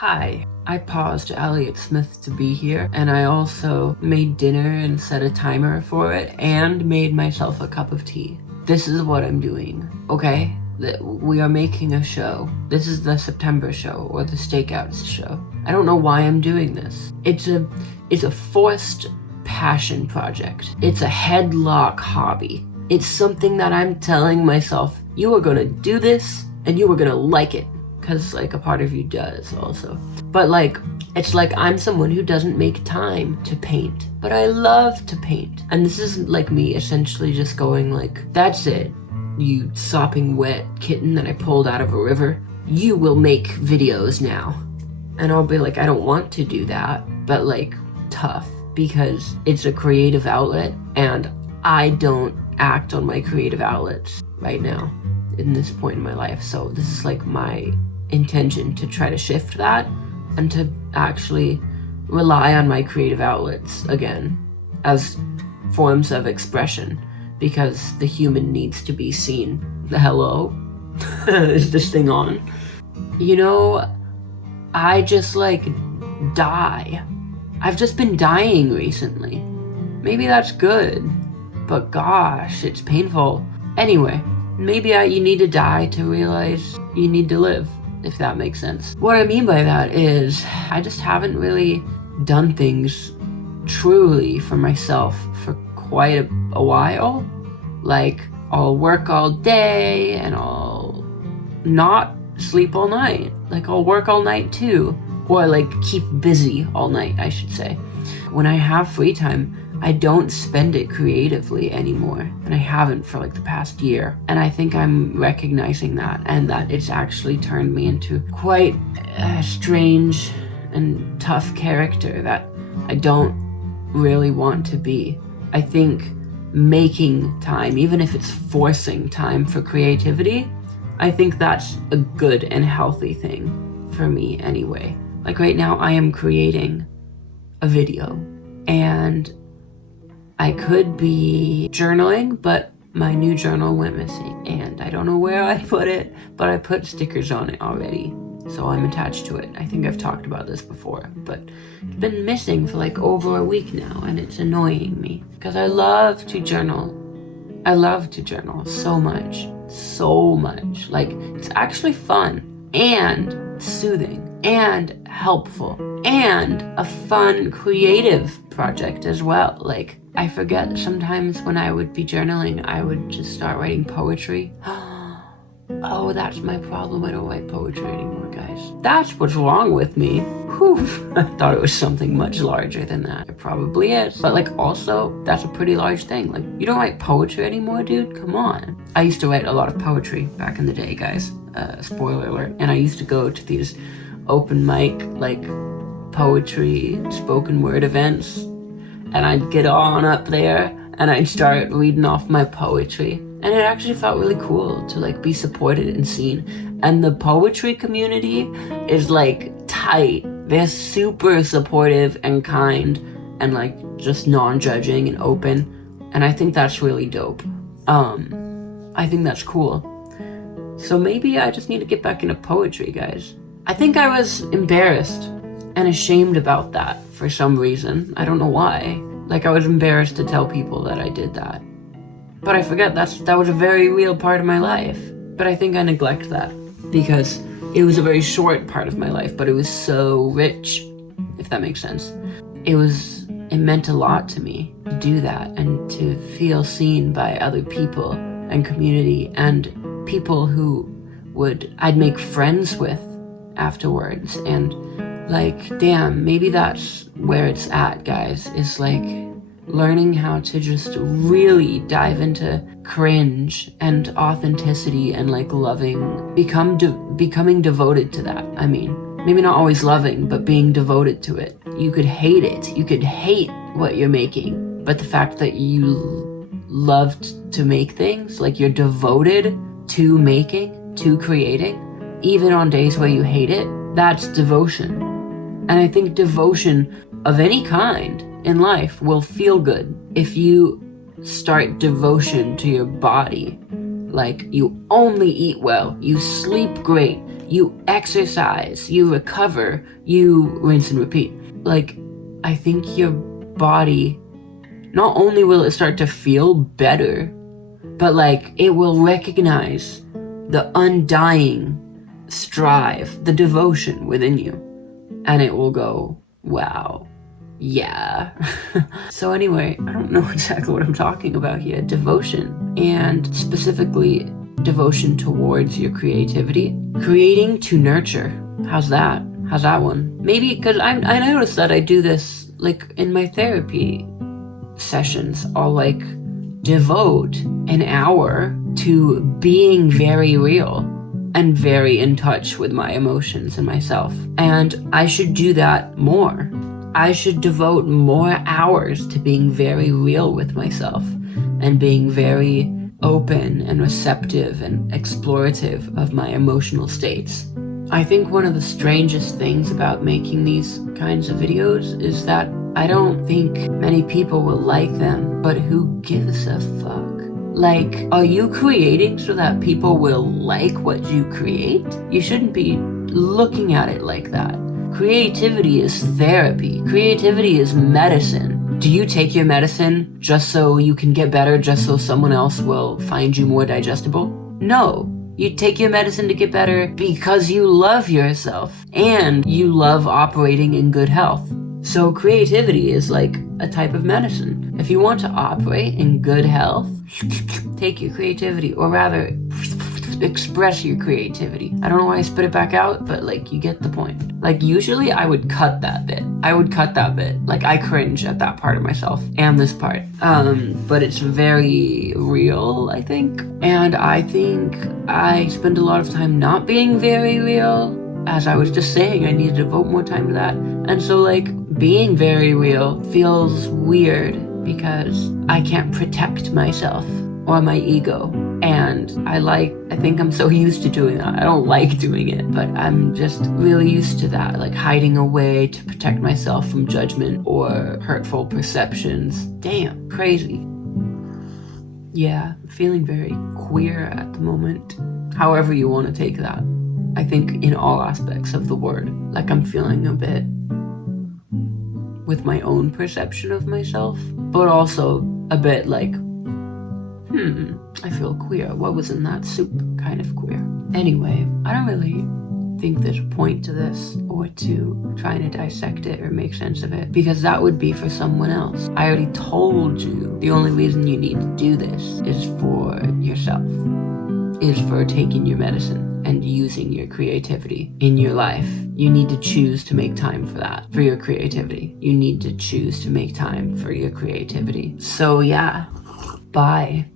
Hi, I paused Elliott Smith to be here, and I also made dinner and set a timer for it, and made myself a cup of tea. This is what I'm doing, okay? We are making a show. This is the September show, or the Stakeouts show. I don't know why I'm doing this. It's a forced passion project. It's a headlock hobby. It's something that I'm telling myself, you are gonna do this, and you are gonna like it. Because like a part of you does also. But like, it's like I'm someone who doesn't make time to paint, but I love to paint. And this is like me essentially just going like, that's it, you sopping wet kitten that I pulled out of a river. You will make videos now. And I'll be like, I don't want to do that, but like tough, because it's a creative outlet and I don't act on my creative outlets right now in this point in my life. So this is like my intention to try to shift that and to actually rely on my creative outlets again as forms of expression, because the human needs to be seen. Hello? Is this thing on? You know, I just like die. I've just been dying recently. Maybe that's good, but gosh, it's painful. Anyway, maybe you need to die to realize you need to live, if that makes sense. What I mean by that is I just haven't really done things truly for myself for quite a while. Like, I'll work all day and I'll not sleep all night. Like, I'll work all night too. Or like keep busy all night, I should say. When I have free time, I don't spend it creatively anymore, and I haven't for like the past year. And I think I'm recognizing that, and that it's actually turned me into quite a strange and tough character that I don't really want to be. I think making time, even if it's forcing time for creativity, I think that's a good and healthy thing for me anyway. Like right now I am creating a video, and I could be journaling, but my new journal went missing, and I don't know where I put it, but I put stickers on it already, so I'm attached to it. I think I've talked about this before, but it's been missing for like over a week now, and it's annoying me, because I love to journal. I love to journal so much. Like, it's actually fun, and soothing, and helpful, and a fun creative project as well. Like, I forget sometimes when I would be journaling, I would just start writing poetry. Oh, that's my problem. I don't write poetry anymore, guys. That's what's wrong with me. Whew. I thought it was something much larger than that. It probably is. But like, also, that's a pretty large thing. Like, you don't write poetry anymore, dude? Come on. I used to write a lot of poetry back in the day, guys. Spoiler alert. And I used to go to these open mic, like, poetry, spoken word events. And I'd get on up there and I'd start reading off my poetry. And it actually felt really cool to like be supported and seen. And the poetry community is like tight. They're super supportive and kind and like just non-judging and open. And I think that's really dope. I think that's cool. So maybe I just need to get back into poetry, guys. I think I was embarrassed and ashamed about that for some reason. I don't know why. Like, I was embarrassed to tell people that I did that. But I forget that was a very real part of my life. But I think I neglect that because it was a very short part of my life, but it was so rich, if that makes sense. It meant a lot to me to do that and to feel seen by other people and community and people who I'd make friends with afterwards. And like, damn, maybe that's where it's at, guys, is like learning how to just really dive into cringe and authenticity and like loving, becoming devoted to that. I mean, maybe not always loving, but being devoted to it. You could hate it. You could hate what you're making, but the fact that you loved to make things, like you're devoted to making, to creating, even on days where you hate it, that's devotion. And I think devotion of any kind in life will feel good if you start devotion to your body. Like, you only eat well, you sleep great, you exercise, you recover, you rinse and repeat. Like, I think your body, not only will it start to feel better, but like it will recognize the undying strive, the devotion within you. And it will go, wow, yeah. So anyway, I don't know exactly what I'm talking about here. Devotion, and specifically devotion towards your creativity. Creating to nurture. How's that? How's that one? Maybe because I noticed that I do this like in my therapy sessions. I'll like devote an hour to being very real and very in touch with my emotions and myself. And I should do that more. I should devote more hours to being very real with myself and being very open and receptive and explorative of my emotional states. I think one of the strangest things about making these kinds of videos is that I don't think many people will like them, but who gives a fuck? Like, are you creating so that people will like what you create? You shouldn't be looking at it like that. Creativity is therapy. Creativity is medicine. Do you take your medicine just so you can get better, just so someone else will find you more digestible? No. You take your medicine to get better because you love yourself and you love operating in good health. So creativity is like a type of medicine. If you want to operate in good health, take your creativity, or rather, express your creativity. I don't know why I spit it back out, but like, you get the point. Like, usually I would cut that bit. Like, I cringe at that part of myself and this part. But it's very real, I think. And I think I spend a lot of time not being very real. As I was just saying, I need to devote more time to that. And so like, being very real feels weird because I can't protect myself or my ego. And I think I'm so used to doing that. I don't like doing it, but I'm just really used to that, like hiding away to protect myself from judgment or hurtful perceptions. Damn, crazy. Yeah, I'm feeling very queer at the moment. However you want to take that. I think in all aspects of the word. Like, I'm feeling a bit with my own perception of myself, but also a bit like, I feel queer. What was in that soup? Kind of queer. Anyway, I don't really think there's a point to this or to trying to dissect it or make sense of it, because that would be for someone else. I already told you the only reason you need to do this is for yourself, is for taking your medicine and using your creativity in your life. You need to choose to make time for that, for your creativity. You need to choose to make time for your creativity. So yeah, bye.